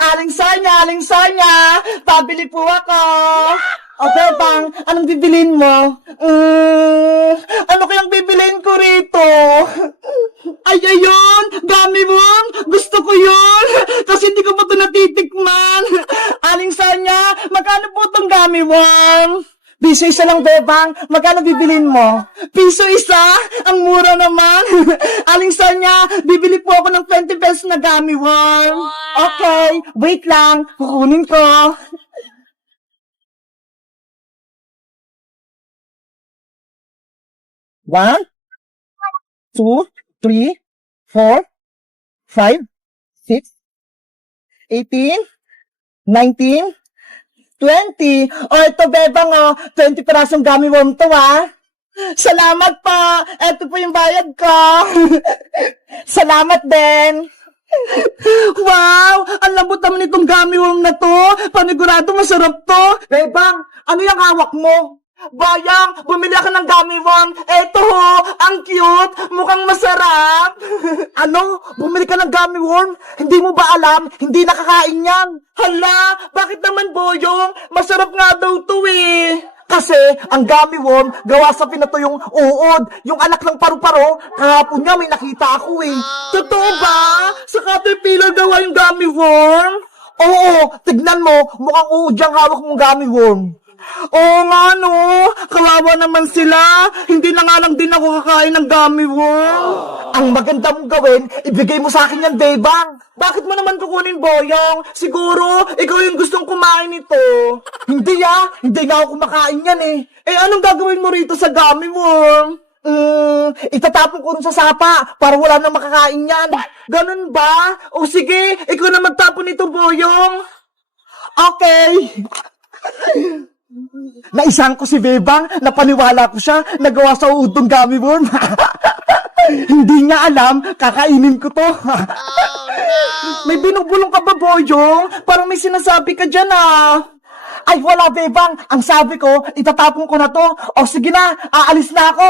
Aling Sonya, pabili po ako. O, Bebang, anong bibilin mo? Ano kayang bibilin ko rito? Ay, ayun! Dami mo! Gusto ko yun! Kasi hindi ko pa ito natitikman! Aling Sonya, magkano po itong gummy worm? Piso isa lang, Bebang. Magkano bibilin mo? Piso isa? Ang mura naman. Aling Sonya, bibili po ako ng 20 pesos na gummy worm. Okay, wait lang. Kukunin ko. One, two, three, four, five, 6, 18, 19, 20. O, ito, Bebang, 20 pirasong gummy worm to, Salamat pa. Ito po yung bayad ko. Salamat din. Wow! Ang lambot naman itong gummy worm na to. Panigurado masarap to. Bebang, ano yung hawak mo? Bayang, bumili ako ng gummy worm. Eto ho, ang cute. Mukhang masarap. Ano? Bumili ka ng gummy worm? Hindi mo ba alam? Hindi nakakain yan. Hala, bakit naman, Boyong? Masarap nga daw to eh. Kasi, ang gummy worm, gawa sa pinatuyong uod. Yung anak ng paru-paro, kahapon nga may nakita ako eh. Totoo ba? Sa Caterpillar gawa yung gummy worm? Oo, tignan mo, mukhang uod yung hawak mong gummy worm. Oo nga no, kawawa naman sila. Hindi na nga lang din ako kakain ng gummy worm. Ang maganda mong gawin, ibigay mo sa akin yan, Bebang. Bakit mo naman kukunin, Boyong? Siguro, ikaw yung gustong kumain ito. Hindi hindi nga ako kumakain yan eh. Eh anong gagawin mo rito sa gummy worm? Itatapon ko rin sa sapa para wala nang makakain yan. Ganun ba? O sige, ikaw na magtapon nito, Boyong. Okay. Naisang ko si Bebang, napaniwala ko siya, nagawa sa udong gummy worm. Hindi niya alam, kakainin ko to. May binubulong ka ba, Boyong? Parang may sinasabi ka dyan Ay, wala, Bebang. Ang sabi ko, itatapon ko na to. O sige na, aalis na ako.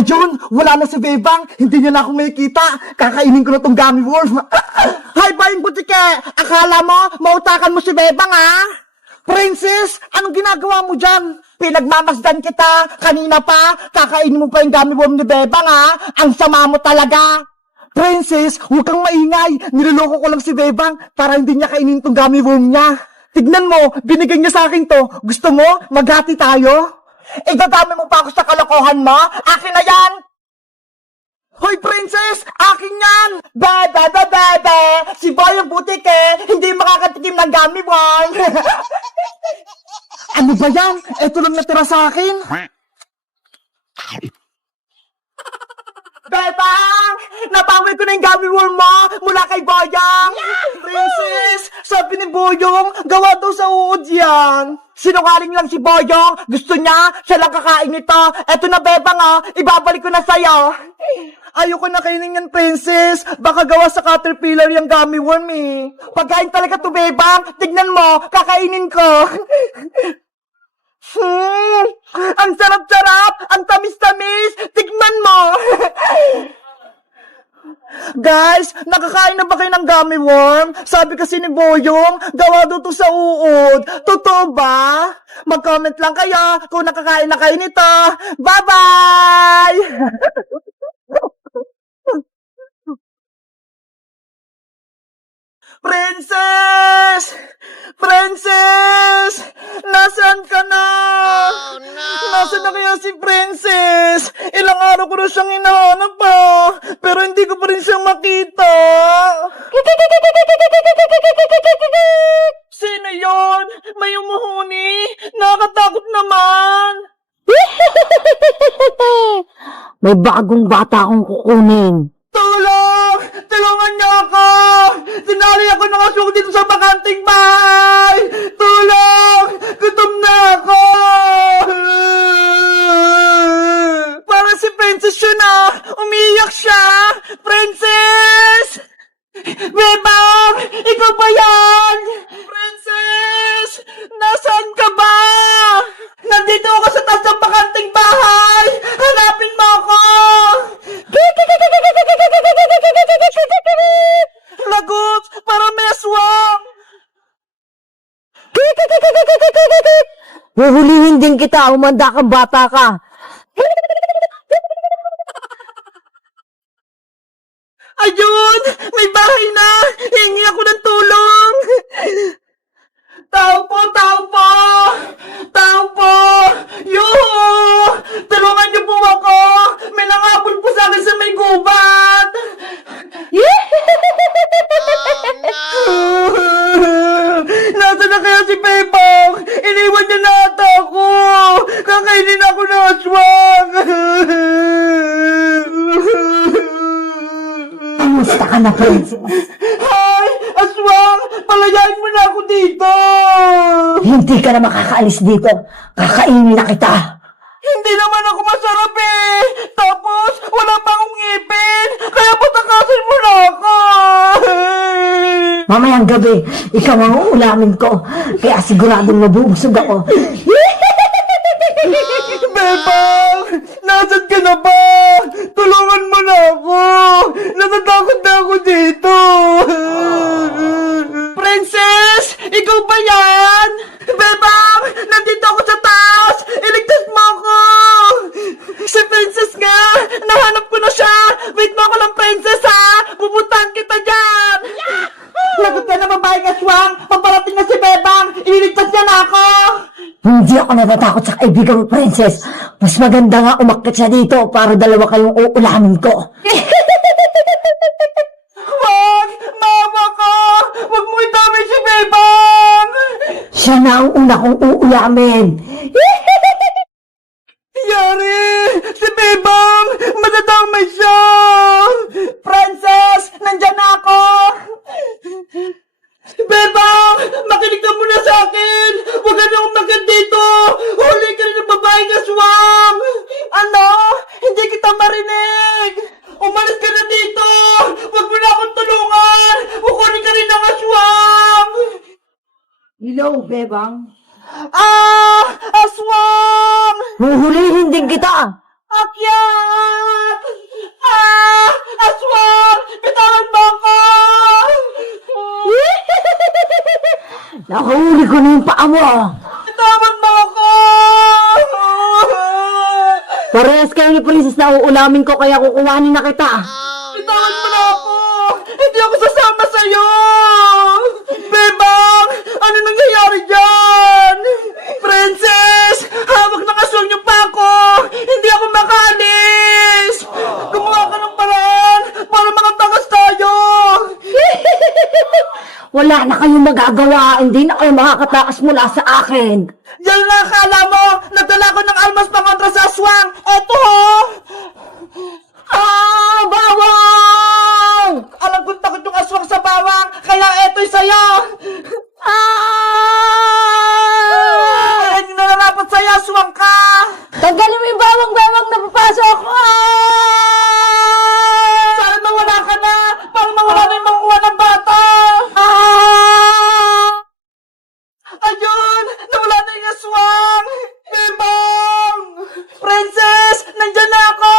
Ayun, wala na si Bebang. Hindi niya na ako makikita. Kakainin ko na tong gummy worm. Hi, Bayang Butike! Akala mo, mautakan mo si Bebang, Princess, anong ginagawa mo dyan? Pinagmamasdan kita. Kanina pa, kakainin mo pa yung gummy worm ni Bebang, Ang sama mo talaga. Princess, huwag kang maingay. Niloloko ko lang si Bebang para hindi niya kainin tong gummy worm niya. Tignan mo, binigay niya sa akin to. Gusto mo, maghati tayo? Idadami mo pa ako sa kalokohan mo? Akin na yan! Hoy, Princess! Akin yan! Bebe! Si Bayang Butike, hindi makakatikim ng gummy worm! Ano ba yan? Ito lang natira sa akin. Bebang! Napawi ko na yung gummy worm mo mula kay Boyong! Princess! Sabi ni Boyong, gawa daw sa uod yan! Sinungaling lang si Boyong! Gusto niya, siya lang kakain nito! Eto na, Bebang, ibabalik ko na sa'yo! Ayoko na kainin yan, Princess! Baka gawa sa Caterpillar yung gummy worm eh! Pagkain talaga to, Bebang! Tignan mo, kakainin ko! Ang sarap-sarap! Ang tamis-tamis! Tignan mo! Guys, nakakain na ba kayo ng gummy worm? Sabi kasi ni Boyong, gawa daw to sa uod. Totoo ba? Mag-comment lang kayo kung nakakain na kayo nito. Bye-bye! Princess! Princess! Nasaan ka na? Oh, no! Nasaan na kaya si Princess? Ilang araw ko na siyang hinahanap pero hindi ko pa rin siyang makita. Sino yon? May umuhuni? Nakakatakot naman. May bagong bata akong kukunin. Tulong! Tulungan niyo ako! Sinali ako ng aswang dito sa bakanting bahay! Tulong! Gutom na ako! Parang si Princess yun Umiiyak siya! Princess! Bebang! Ikaw ba yan? Princess! Nasaan ka ba? Nandito ako sa taas ng bakanting bahay! Hanapin mo ako! Huhulihin din kita, umanda kang bata ka. Ayun! May bahay na! Hingi ako ng tulong! Tao po! Tao po! Tao po! Yuhu! Tulungan niyo po ako! May nangabol po sa akin sa may gubat! Nasaan na kaya si Bebang? Iniwan niya na ata ako! Kakainin ako ng aswang! Kamusta ka na, princess? Hay! Aswang! Palayain mo na ako dito! Hindi ka na makakaalis dito. Kakainin na kita. Hindi naman ako masarap eh! Tapos, wala pa akong ngipin! Kaya patakasin mo na ako! Mamayang gabi, ikaw ang uulamin ko. Kaya siguradong mabubusog ako. Bebang! Nasaan ka na ba? Tulungan mo na ako! Natatakot na ako dito! Princess! Ikaw ba yan? Bebang! Nandito ako sa taas! Iligtas mo ako! Si Princess nga! Nahanap ko na siya! Wait mo ako lang, Princess, ha! Pupuntahan kita dyan! Lagot ka na, babaeng aswang! Paparating na si Bebang! Ililigtas niya na ako! Hindi ako natatakot sa kaibigan mo, princess. Mas maganda nga umakyat siya dito para dalawa kayong uulamin ko. Wag! Maawa ka! Wag mo idamay si Bebang! Siya na ang una kong uulamin. Yari! Si Bebang! Madadamay siya! Princess! Nandyan na ako! Bebang! Makinig ka muna sa akin! Huwag ka na umakyat dito! Huli ka rin ng babaeng aswang! Ano? Hindi kita marinig! Umalis ka na dito! Huwag mo na akong tulungan! Kukunin ka rin ng aswang! Hello, Bebang. Ah! Aswang! Huhulihin din kita. Akyat! Ah! Aswang! Bitawan mo ako! Nakahuli ko na yung paa mo. Bitawan mo ako! Parehas kayo ni princess na uulamin ko kaya kukuhanin na kita. Bitawan mo na ako! Hindi ako sasama sa'yo! Bebang! Ano nangyayari dyan? Princess! Hawak ng aswang niyo pa ako! Hindi ako makaalis! Gumawa ka ng paraan para makatakas tayo! Wala na kayong magagawa. Hindi na kayo makakatakas mula sa akin. Yan na akala mo! Nagdala ko ng almas pangontra sa aswang! Eto ho! Ah! Bawang! Alam kong takot yung aswang sa bawang, kaya eto'y sa'yo! Ah! Ayan yung nararapat sa'yo, aswang ka! Tanggalin mo yung bawang-bawang na papasok. Sana nawala ka na! Para mawala na yung makuha ng bata! Ayun! Nawala na yung aswang! Bebang! Princess! Nandyan na ako!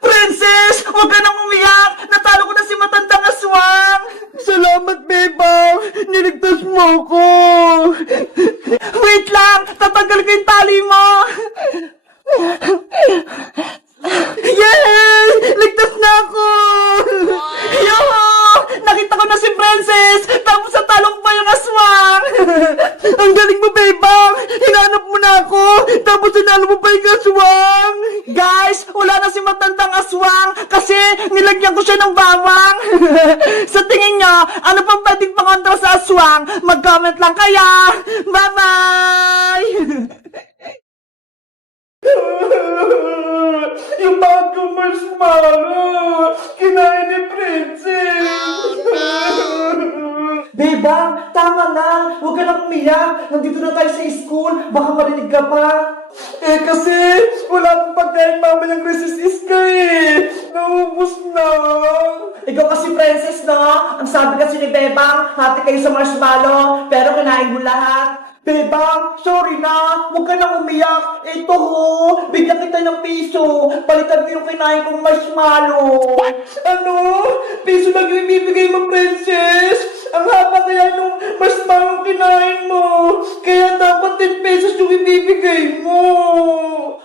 Princess! Huwag ka nang umiyak! Natalo ko na si matandang aswang! Salamat, Bebang! Niligtas mo ko! Wait lang! Tatanggal ko yung tali mo! Yay! Ligtas na ako! Yoho! Nakita ko na si Princess! Tapos natalong pa yung aswang! Ang galing mo, Bebang! Hinanap mo na ako! Tapos hinalo mo pa yung aswang! Guys! Wala na si matandang aswang! Kasi nilagyan ko siya ng bawang! Sa tingin nyo, ano pang pwedeng pangontra sa aswang? Mag-comment lang kaya! Bye-bye! Yung bagong marshmallow! Kinain ni Princess! Bebang, tama na! Huwag ka na umiyak! Nandito na tayo sa school! Baka marinig ka pa! Eh kasi, wala akong pagkain mamayang recess ka eh! Naubos na! Ikaw kasi, Princess, no? Ang sabi kasi ni Bebang, hati kayo sa marshmallow, pero kinain mo lahat. Bebang, sorry na. Huwag ka nang umiyak. Ito ho, bigyan kita ng piso. Palitan mo yung kinain kong marshmallow. What? Ano? Piso lang yung ibibigay mo, princess? Ang haba kaya nung marshmallow kinain mo. Kaya dapat 10 pesos yung ibibigay mo.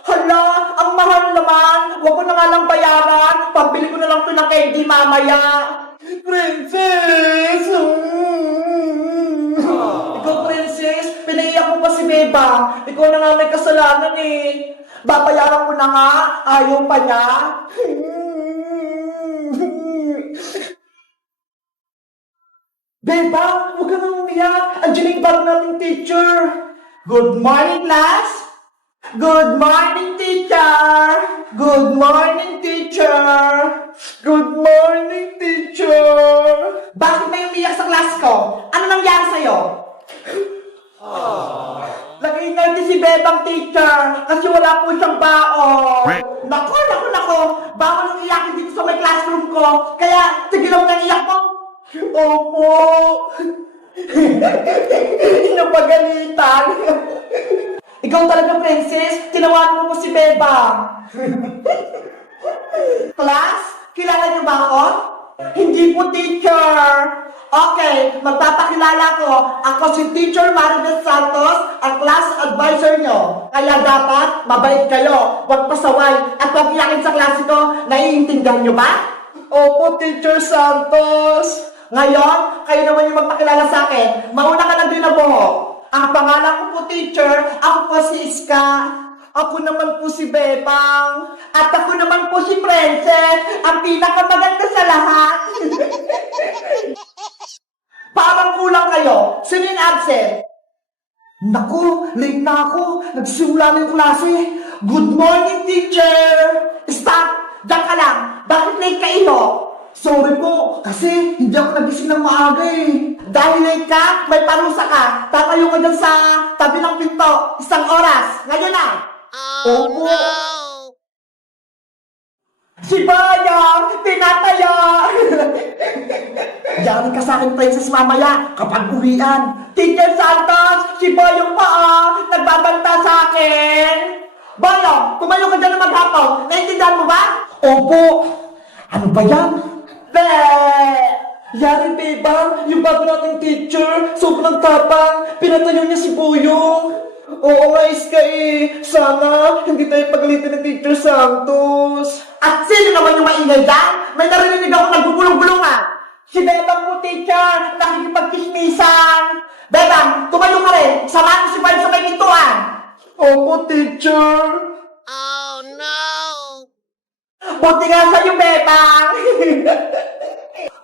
Hala, ang mahal naman. Huwag ko na nga lang bayaran. Pambili ko na lang ito ng candy mamaya. Princess! Ikaw, princess, pinaiyak mo pa si Beba. Ikaw na nga may kasalanan eh. Babayaran ko na nga, ayaw pa niya. Beba, huwag ka nang umiyak. Andiyan yung bag nating teacher. Good morning, class. Good morning, teacher. Good morning, teacher. Good morning, teacher. Bakit may umiyak sa class ko? Ano nangyari sa'yo? Lagay na si Bebang, teacher, kasi wala po siyang baon. Nako. Bawal ang iyakin dito sa may classroom ko. Kaya, sige lang nang iyak mo. Opo. Napagalitan. Ikaw talaga, princess. Tinawagan mo po si Bebang. Class, kilala niyo ba ako? Hindi po, teacher. Okay, magpapakilala ko. Ako si Teacher Maribel Santos, ang class advisor nyo. Kaya dapat, mabait kayo, huwag pasaway, at huwag iyakin sa klase ko. Naiintindihan nyo ba? Opo, Teacher Santos. Ngayon, kayo naman yung magpakilala sa akin. Mauna ka na din na buhok. Ang pangalan ko po, teacher, ako po si Iska. Ako naman po si Bebang. At ako naman po si Princess, ang pinakamaganda sa lahat. Parang kulang kayo. Sino yung absent? Naku, late na ako. Nagsimula na yung klase. Good morning, teacher. Stop! Diyan ka lang. Bakit late ka, Ino? Sorry po, kasi hindi ako nagising ng maaga eh. Dahil late ka, may parusa ka. Tatayo ka dyan sa tabi ng pinto. 1 oras. Ngayon na. Oh, no! Si Bayang, tinataya! Diyan ka sa akin, princess, mamaya, kapag uwian. Teacher Santos, si Bayang pa nagbabanta sa akin. Bayang, tumayo ka dyan na maghapon. Naintindihan mo ba? Opo. Ano ba yan? Yari, Bebang, yung bago nating teacher, sobrang tapang, pinatayo niya si Buyong. Oo nga, Iska eh. Sana hindi tayo pagalitan ni Teacher Santos. At sino naman yung maingay dyan? May narinig ako nagbubulong-bulong Si Bebang po, teacher, nakikipagkismisan. Bebang, tumayo ka rin. Samahan ko si Barb sa may pintuan. Opo, teacher. Oh, no! Buti nga sa'yo, Bebang.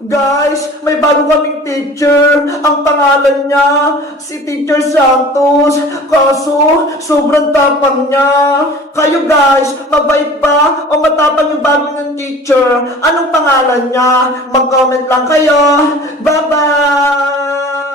Guys, may bago kaming teacher. Ang pangalan niya, si Teacher Santos. Kaso, sobrang tapang niya. Kayo guys, mabait ba o matapang yung bago ng teacher? Anong pangalan niya? Mag-comment lang kayo. Bye-bye!